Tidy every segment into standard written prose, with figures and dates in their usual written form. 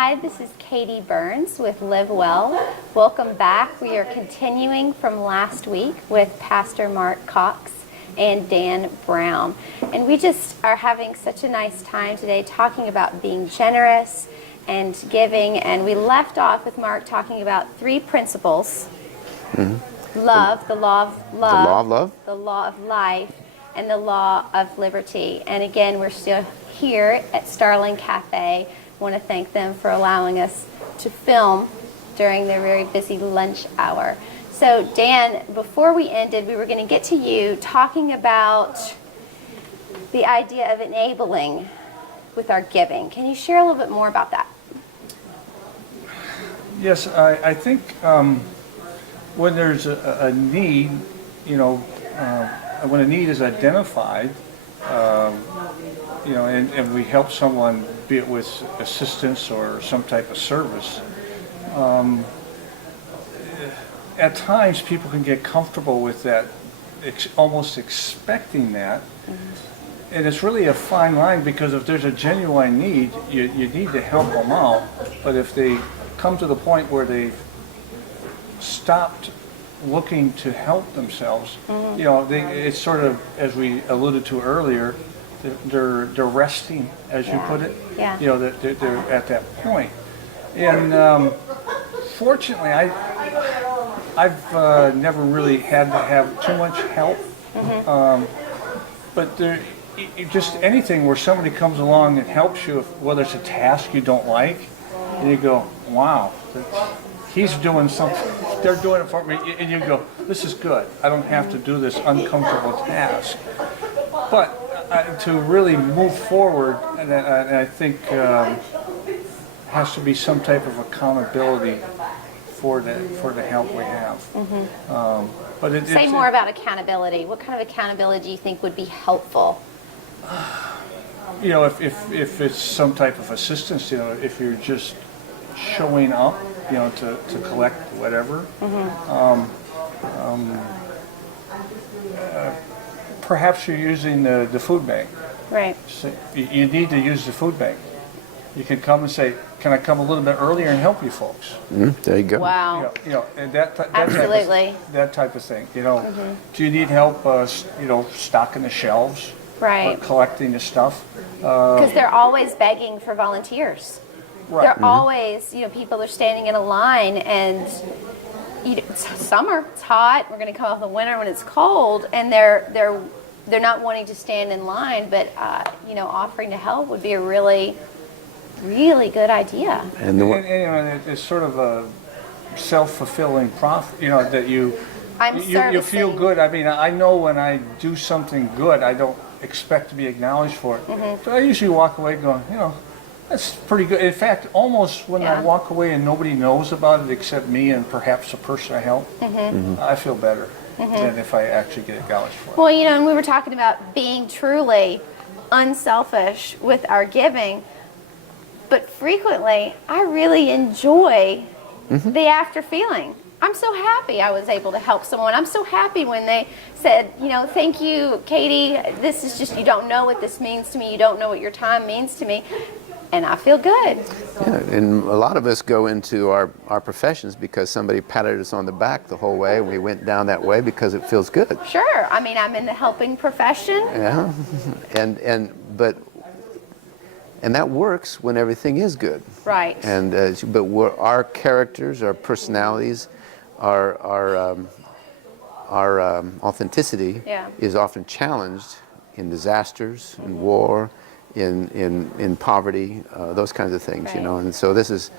Hi, this is Katie Burns with Live Well. Welcome back. We are continuing from last week with Pastor Mark Cox and Dan Brown. And we just are having such a nice time today talking about being generous and giving. And we left off with Mark talking about three principles. Love, the law of love, the law of life, and the law of liberty. And again, we're still here at Starling Cafe. I want to thank them for allowing us to film during their very busy lunch hour. So Dan, before we ended, we were going to get to you talking about the idea of enabling with our giving. Can you share a little bit more about that? Yes, I think when there's a need, when a need is identified, and we help someone, be it with assistance or some type of service, at times people can get comfortable with that, almost expecting that. And it's really a fine line, because if there's a genuine need, you need to help them out. But if they come to the point where they've stopped looking to help themselves, it's sort of, as we alluded to earlier, they're resting, as you put it. Yeah. They're at that point. And fortunately, I've never really had to have too much help. But just anything where somebody comes along and helps you, whether it's a task you don't like, and you go, wow, he's doing something, they're doing it for me, and you go, this is good. I don't have to do this uncomfortable task. But to really move forward, and I think has to be some type of accountability for the help we have. But Say more about accountability. What kind of accountability do you think would be helpful? If it's some type of assistance, if you're just showing up, to collect whatever. Perhaps you're using the food bank. Right. So you need to use the food bank. You can come and say, "Can I come a little bit earlier and help you folks?" There you go. Wow. And Absolutely. That type of thing. Do you need help? Stocking the shelves. Right. Or collecting the stuff. Because they're always begging for volunteers. Right. They're always, people are standing in a line, and it's summer, it's hot. We're going to come off the winter when it's cold, and they're not wanting to stand in line, but offering to help would be a really, really good idea. And it's sort of a self-fulfilling prophecy, that you feel good. I mean, I know when I do something good, I don't expect to be acknowledged for it. So I usually walk away going, that's pretty good. In fact, almost when I walk away and nobody knows about it except me and perhaps the person I help, I feel better than if I actually get acknowledged for it. Well, and we were talking about being truly unselfish with our giving, but frequently I really enjoy the after feeling. I'm so happy I was able to help someone. I'm so happy when they said, thank you, Katie. This is just, you don't know what this means to me. You don't know what your time means to me. And I feel good. Yeah, and a lot of us go into our professions because somebody patted us on the back the whole way, and we went down that way because it feels good. Sure. I mean, I'm in the helping profession. Yeah. But that works when everything is good. Right. But our characters, our personalities, our authenticity is often challenged in disasters, in war, in poverty, those kinds of things, And so this is,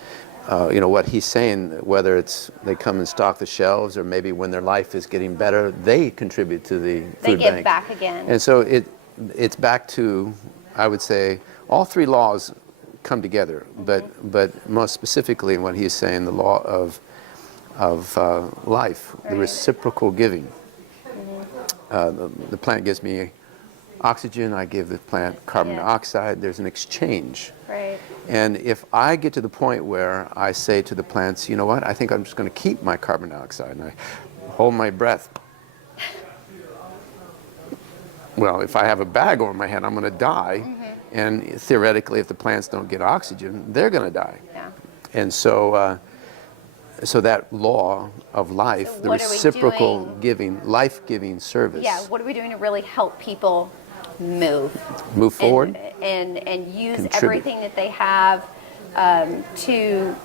what he's saying. Whether it's they come and stock the shelves, or maybe when their life is getting better, they contribute to the food bank. They give back again. And so it's back to, I would say, all three laws come together, but most specifically what he's saying, the law of life, the reciprocal giving. The plant gives me oxygen, I give the plant carbon dioxide. There's an exchange. Right. And if I get to the point where I say to the plants, you know what, I think I'm just going to keep my carbon dioxide, and I hold my breath. Well, if I have a bag over my head, I'm going to die. And theoretically, if the plants don't get oxygen, they're going to die. Yeah. And so, so that law of life, So the what are we reciprocal doing? giving, life-giving service, Yeah, what are we doing to really help people move forward, and use contribute. everything that they have to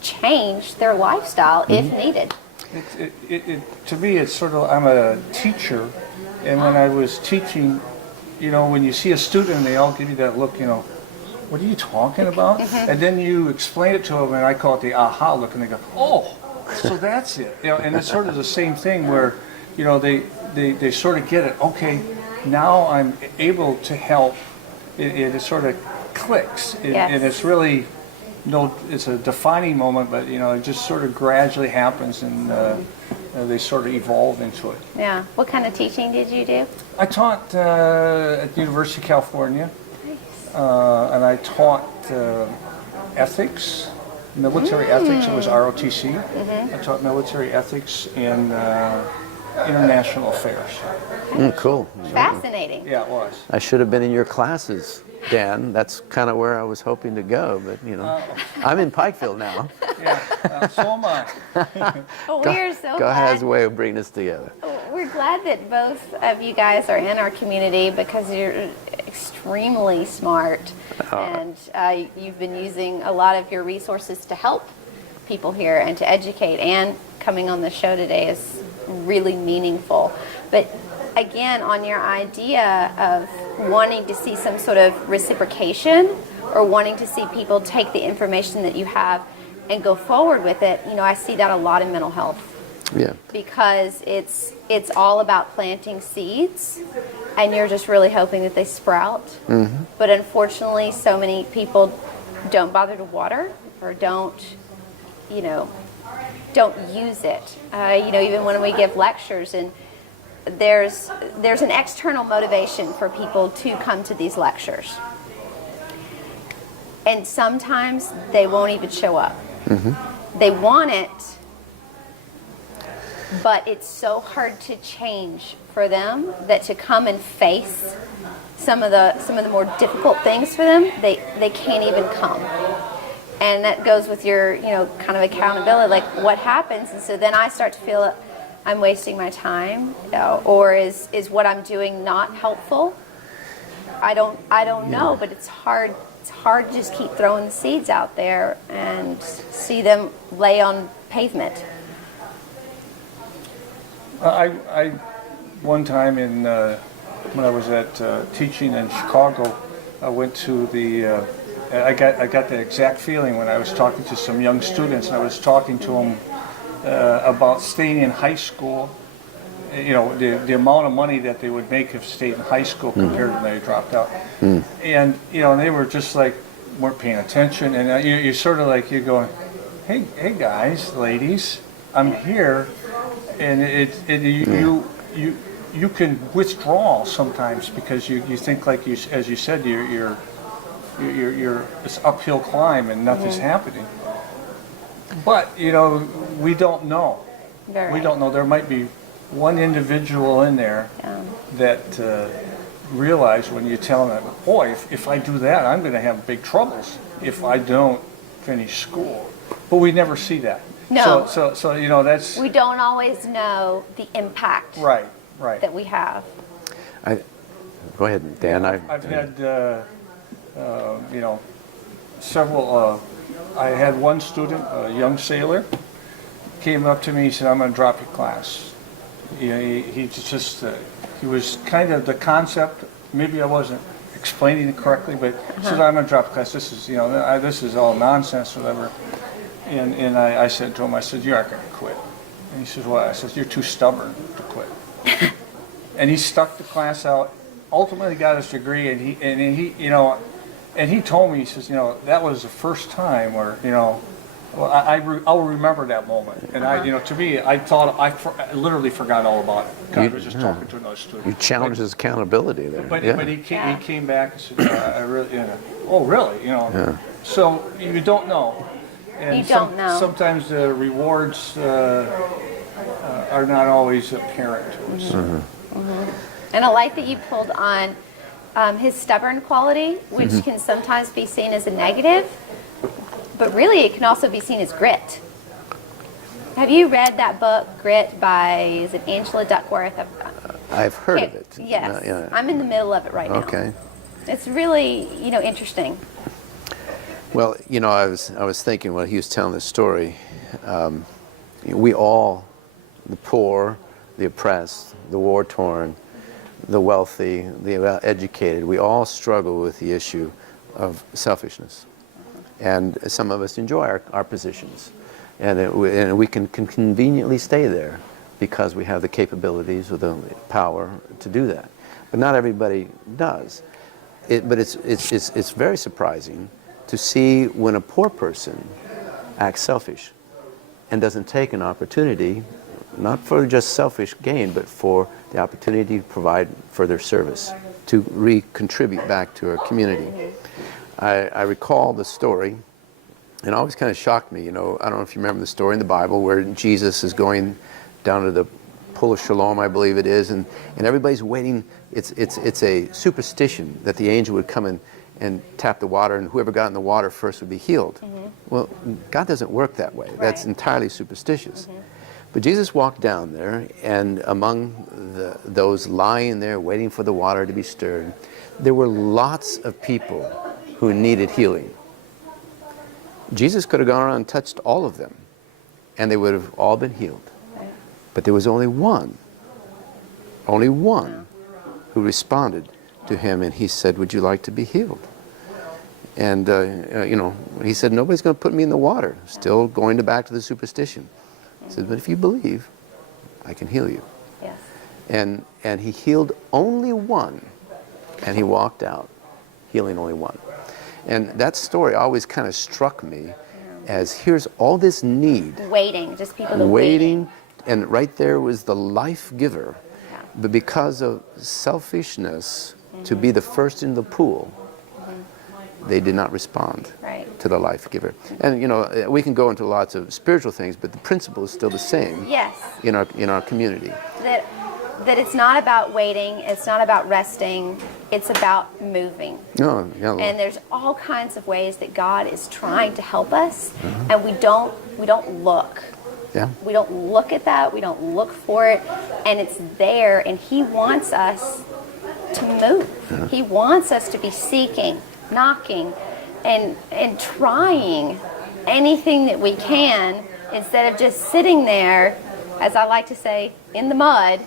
change their lifestyle if needed? To me, it's sort of, I'm a teacher, and when I was teaching, you know, when you see a student and they all give you that look, you know, what are you talking about? And then you explain it to them, and I call it the aha look, and they go, oh, so that's it. You know, and it's sort of the same thing where, you know, they sort of get it. Okay, now I'm able to help. It sort of clicks, and it's really, it's a defining moment, but you know, it just sort of gradually happens, and they sort of evolve into it. Yeah. What kind of teaching did you do? I taught at the University of California, and I taught ethics, military ethics. It was ROTC. I taught military ethics and international affairs. Cool. Fascinating. Yeah, it was. I should have been in your classes, Dan. That's kind of where I was hoping to go, but you know, I'm in Pikeville now. Yeah, so am I. Well, we're so God glad. has a way of bringing us together. We're glad that both of you guys are in our community because you're extremely smart, and you've been using a lot of your resources to help people here and to educate. And coming on the show today is really meaningful. But again, on your idea of wanting to see some sort of reciprocation or wanting to see people take the information that you have and go forward with it, you know, I see that a lot in mental health. Yeah. Because it's all about planting seeds, and you're just really hoping that they sprout. But unfortunately, so many people don't bother to water or don't use it. You know, even when we give lectures, and there's an external motivation for people to come to these lectures, and sometimes they won't even show up. They want it, but it's so hard to change for them that to come and face some of the more difficult things for them, they can't even come. And that goes with your, you know, kind of accountability, like what happens. And so then I start to feel I'm wasting my time, or is what I'm doing not helpful? I don't know, but it's hard. It's hard to just keep throwing the seeds out there and see them lay on pavement. I one time when I was at teaching in Chicago, I went to the. I got the exact feeling when I was talking to some young students, and I was talking to them about staying in high school. You know, the amount of money that they would make if stayed in high school compared to when they dropped out. And you know, they were just like weren't paying attention, and you're sort of like you're going, hey guys, ladies, I'm here. And you can withdraw sometimes because you think like you, as you said, you're this uphill climb and nothing's happening. But you know, we don't know. We don't know. There might be one individual in there that realize when you tell them, boy, if I do that, I'm going to have big troubles if I don't finish school. But we never see that. No. So you know, that's... We don't always know the impact Right. that we have. Go ahead, Dan. I've had, you know, several... I had one student, a young sailor, came up to me and said, I'm going to drop your class. He just... he was kind of the concept, maybe I wasn't explaining it correctly, but he said, I'm going to drop the class. This is, you know, this is all nonsense, whatever. And I said to him, I said, you aren't going to quit. And he says, what? I said, you're too stubborn to quit. And he stuck the class out, ultimately got his degree, and he you know, and he told me, he says, you know, that was the first time where, you know, well, I'll remember that moment. And I, you know, to me, I thought, I literally forgot all about it. I was just talking to another student. You challenged his accountability there. But he came back and said, I really, you know, oh, really? You know, so you don't know. And you don't know. Sometimes the rewards are not always apparent to us. And I like that you pulled on his stubborn quality, which can sometimes be seen as a negative. but really it can also be seen as grit. Have you read that book, Grit, by, is it Angela Duckworth? I've heard of it. Yes. Yeah. I'm in the middle of it right now. Okay. It's really, interesting. Well, I was thinking while he was telling this story, we all, the poor, the oppressed, the war-torn, the wealthy, the educated, we all struggle with the issue of selfishness. And some of us enjoy our positions. And we can conveniently stay there because we have the capabilities or the power to do that. But not everybody does. But it's very surprising to see when a poor person acts selfish and doesn't take an opportunity, not for just selfish gain, but for the opportunity to provide further service, to contribute back to our community. I recall the story, and it always kind of shocked me. I don't know if you remember the story in the Bible where Jesus is going down to the Pool of Siloam, I believe it is, and everybody's waiting. It's a superstition that the angel would come in and tap the water, and whoever got in the water first would be healed. Well, God doesn't work that way. Right. That's entirely superstitious. But Jesus walked down there, and among those lying there waiting for the water to be stirred, there were lots of people who needed healing. Jesus could have gone around and touched all of them, and they would have all been healed. But there was only one who responded to him, and he said, "Would you like to be healed?" And, he said, "Nobody's going to put me in the water." Still going back to the superstition. He said, "But if you believe, I can heal you." Yes. And he healed only one, and he walked out healing only one. And that story always kind of struck me as here's all this need. Waiting, just people waiting. And right there was the life giver. Yeah. But because of selfishness, to be the first in the pool, they did not respond to the life giver. And we can go into lots of spiritual things, but the principle is still the same. Yes. In our community. That it's not about waiting, it's not about resting, it's about moving. Oh, yeah. And there's all kinds of ways that God is trying to help us, and we don't look. Yeah. We don't look at that, we don't look for it, and it's there, and He wants us to move. Yeah. He wants us to be seeking, knocking, and trying anything that we can, instead of just sitting there, as I like to say, in the mud,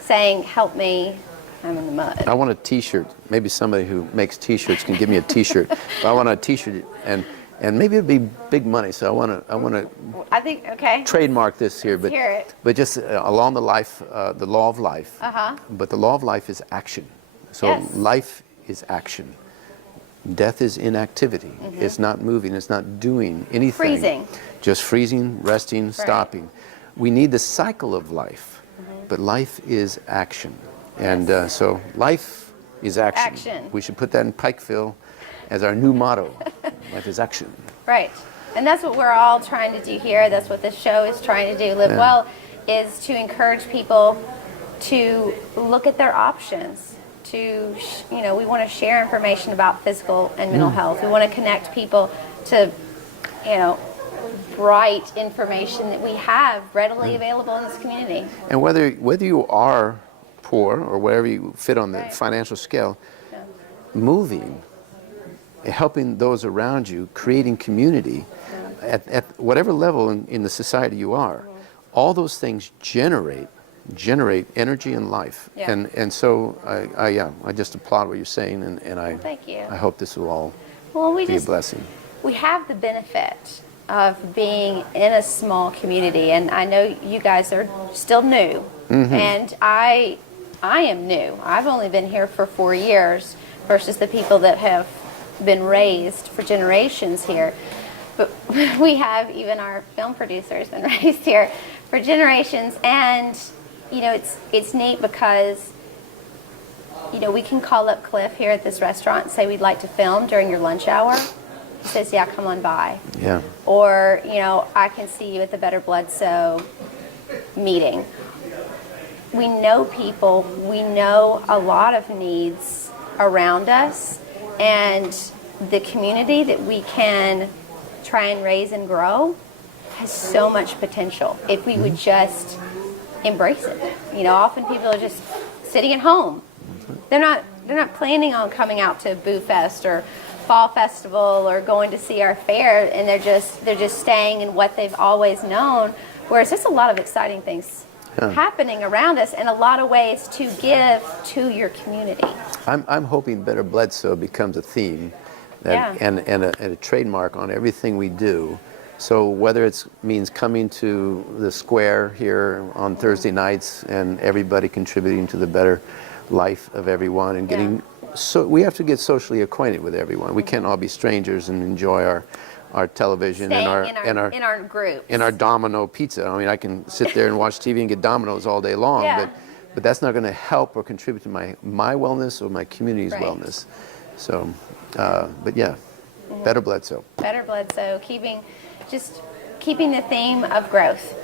saying, "Help me, I'm in the mud." I want a t-shirt. Maybe somebody who makes t-shirts can give me a t-shirt. But I want a t-shirt, and maybe it'd be big money, so I want to trademark this here, but hear it. But just along the law of life. But the law of life is action. So yes. Life is action. Death is inactivity. It's not moving. It's not doing anything. Freezing. Just freezing, resting, stopping. We need the cycle of life, but life is action. And so life is action. We should put that in Pikeville as our new motto. Life is action. Right. And that's what we're all trying to do here. That's what this show is trying to do. Live Well is to encourage people to look at their options. We want to share information about physical and mental health. We want to connect people to, bright information that we have readily available in this community. And whether you are poor or wherever you fit on the financial scale, moving, helping those around you, creating community, at whatever level in the society you are, all those things generate energy and life. Yeah. And so I just applaud what you're saying, and thank you. I hope this will all be a blessing. We have the benefit of being in a small community, and I know you guys are still new, and I am new. I've only been here for 4 years versus the people that have been raised for generations here. But we have, even our film producers, been raised here for generations, and it's neat because we can call up Cliff here at this restaurant and say we'd like to film during your lunch hour. He says, "Yeah, come on by." Yeah. Or I can see you at the Better Blood So meeting. We know people. We know a lot of needs around us, and the community that we can try and raise and grow has so much potential if we would just embrace it. You know, often people are just sitting at home. They're not planning on coming out to Boo Fest or Fall Festival or going to see our fair, and they're just staying in what they've always known. Whereas there's a lot of exciting things happening around us and a lot of ways to give to your community. I'm hoping Better Bledsoe becomes a theme and a trademark on everything we do. So whether it means coming to the square here on Thursday nights and everybody contributing to the better life of everyone and getting, so we have to get socially acquainted with everyone. We can't all be strangers and enjoy our television and our groups. In our Domino pizza. I mean, I can sit there and watch TV and get Domino's all day long, but that's not going to help or contribute to my wellness or my community's wellness. So, but yeah, Better Bledsoe. Better Bledsoe, keeping the theme of growth.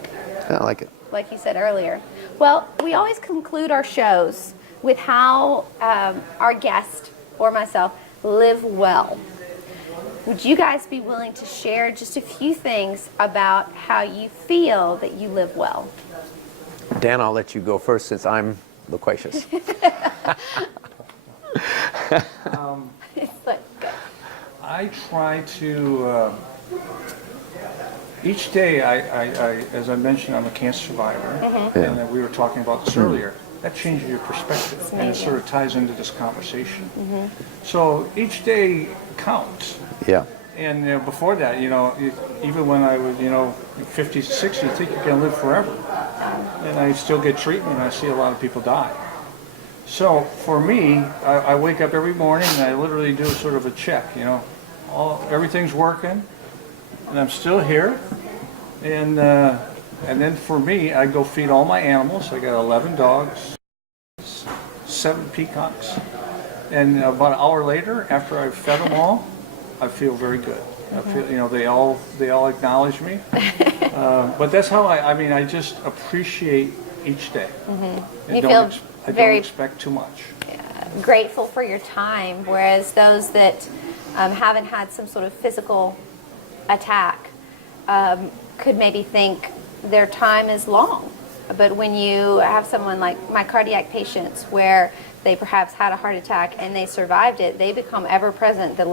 I like it. Like you said earlier. Well, we always conclude our shows with how our guest or myself live well. Would you guys be willing to share just a few things about how you feel that you live well? Dan, I'll let you go first since I'm loquacious. It's like, I try to, each day, as I mentioned, I'm a cancer survivor, and we were talking about this earlier. That changes your perspective, and it sort of ties into this conversation. So each day counts. Yeah. And before that, even when I was, 50, 60, you think you're going to live forever. And I still get treatment, and I see a lot of people die. So for me, I wake up every morning, and I literally do sort of a check, everything's working, and I'm still here. And then for me, I go feed all my animals. I got 11 dogs, 7 peacocks. And about an hour later, after I've fed them all, I feel very good. I feel, they all acknowledge me. But that's how I just appreciate each day. You feel I don't expect too much. Grateful for your time, whereas those that haven't had some sort of physical attack could maybe think their time is long. But when you have someone like my cardiac patients where they perhaps had a heart attack and they survived it, they become ever present that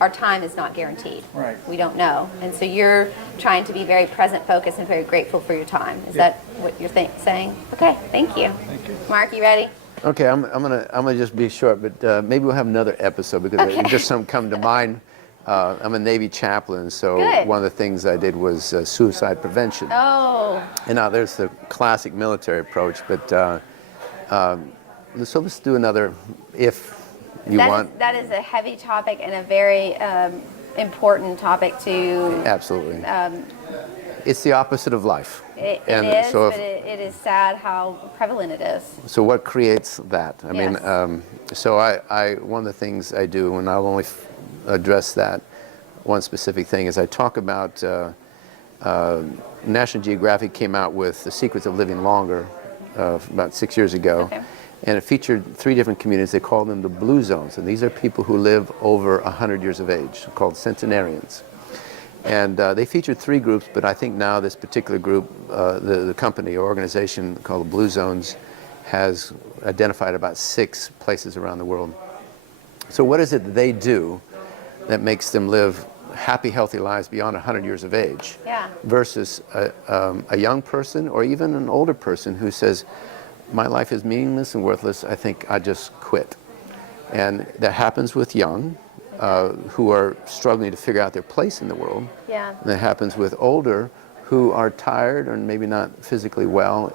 our time is not guaranteed. Right. We don't know. And so you're trying to be very present focused and very grateful for your time. Is that what you're saying? Okay, thank you. Thank you. Mark, you ready? Okay, I'm gonna just be short, but maybe we'll have another episode because just some come to mind. I'm a Navy chaplain, so one of the things I did was suicide prevention. Oh. And now there's the classic military approach, but so let's do another if you want. That is a heavy topic and a very important topic to. Absolutely. It's the opposite of life. It is, so but it is sad how prevalent it is. So what creates that? I mean, so one of the things I do, and I'll only address that one specific thing, is I talk about National Geographic came out with The Secrets of Living Longer about 6 years ago. Okay. And it featured 3 different communities. They call them the blue zones. And these are people who live over 100 years of age, called centenarians. And they featured 3 groups, but I think now this particular group, the company or organization called the Blue Zones, has identified about 6 places around the world. So what is it that they do that makes them live happy, healthy lives beyond 100 years of age versus a young person or even an older person who says, my life is meaningless and worthless, I think I just quit. And that happens with young who are struggling to figure out their place in the world. Yeah. And that happens with older who are tired or maybe not physically well,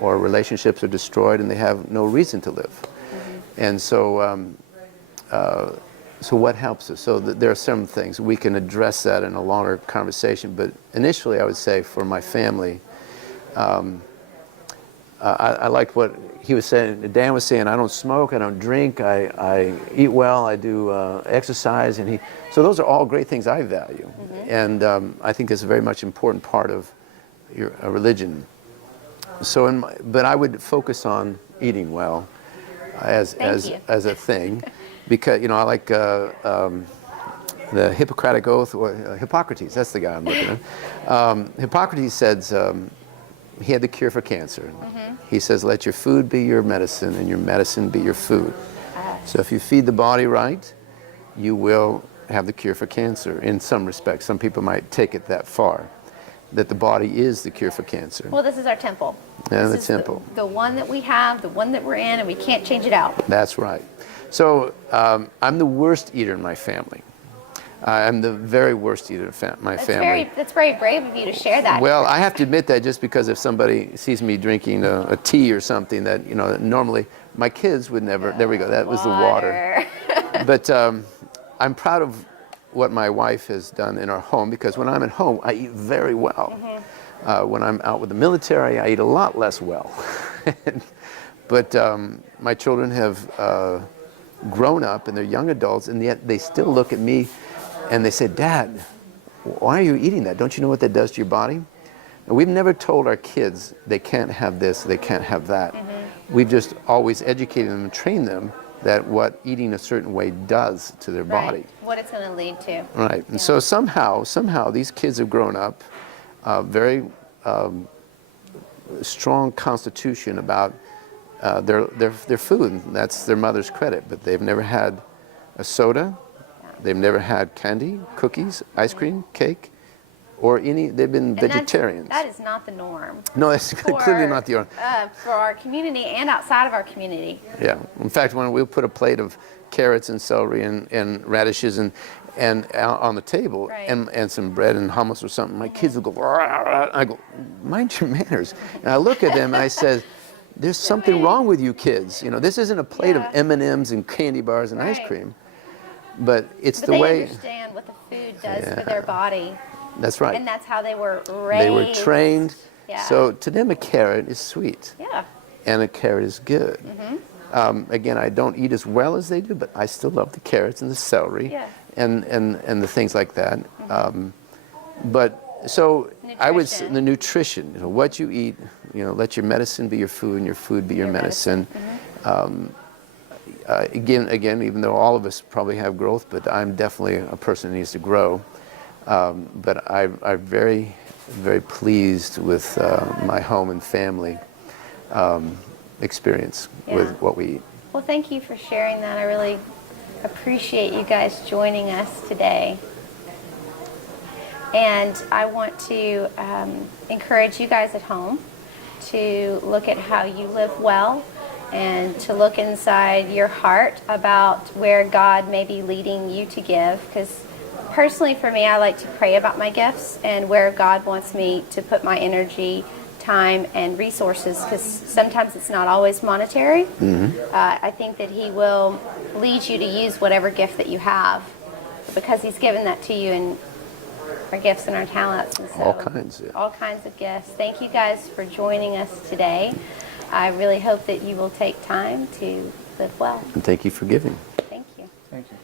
or relationships are destroyed and they have no reason to live. And so so what helps us? So there are some things. We can address that in a longer conversation, but initially I would say for my family, I liked what he was saying. Dan was saying, I don't smoke, I don't drink, I eat well, I do exercise, and so those are all great things I value, and I think it's a very much important part of your religion. So, but I would focus on eating well as a thing, because, you know, I like the Hippocratic Oath, or Hippocrates, that's the guy I'm looking at. Hippocrates said, he had the cure for cancer. He says, let your food be your medicine and your medicine be your food. So if you feed the body right, you will have the cure for cancer in some respects. Some people might take it that far, that the body is the cure for cancer. Well, this is our temple. And This the is temple. The one that we have, the one that we're in, and we can't change it out. That's right. So I'm the worst eater in my family. I'm the very worst eater in my family. That's very brave of you to share that. Well, I have to admit that just because if somebody sees me drinking a tea or something that, you know, normally my kids would never, there we go, that was the water. But I'm proud of what my wife has done in our home, because when I'm at home, I eat very well. When I'm out with the military, I eat a lot less well. But my children have grown up and they're young adults, and yet they still look at me and they say, Dad, why are you eating that? Don't you know what that does to your body? And we've never told our kids they can't have this, they can't have that. We've just always educated them and trained them that what eating a certain way does to their body. What it's going to lead to. Right. And so somehow these kids have grown up very strong constitution about their food. That's their mother's credit, but they've never had a soda. They've never had candy, cookies, ice cream, cake, or any. They've been vegetarians. That is not the norm. No, that's clearly not the norm. For our community and outside of our community. Yeah. In fact, when we put a plate of carrots and celery and radishes and on the table, and some bread and hummus or something, my kids will go, "Rah." I go, mind your manners. And I look at them and I said, there's something wrong with you kids. You know, this isn't a plate of M&Ms and candy bars and ice cream. But it's the way. They understand what the food does for their body. That's right. And that's how they were raised. They were trained. Yeah. So to them, a carrot is sweet. Yeah. And a carrot is good. Again, I don't eat as well as they do, but I still love the carrots and the celery and the things like that. But so I would say the nutrition, you know, what you eat, you know, let your medicine be your food and your food be your medicine. Again, even though all of us probably have growth, but I'm definitely a person who needs to grow. But I'm very, very pleased with my home and family experience with what we eat. Well, thank you for sharing that. I really appreciate you guys joining us today. And I want to encourage you guys at home to look at how you live well, and to look inside your heart about where God may be leading you to give. Because personally for me, I like to pray about my gifts and where God wants me to put my energy, time, and resources, because sometimes it's not always monetary. I think that He will lead you to use whatever gift that you have, because He's given that to you in our gifts and our talents. And so all kinds. Yeah. All kinds of gifts. Thank you guys for joining us today. I really hope that you will take time to live well. And thank you for giving. Thank you. Thank you.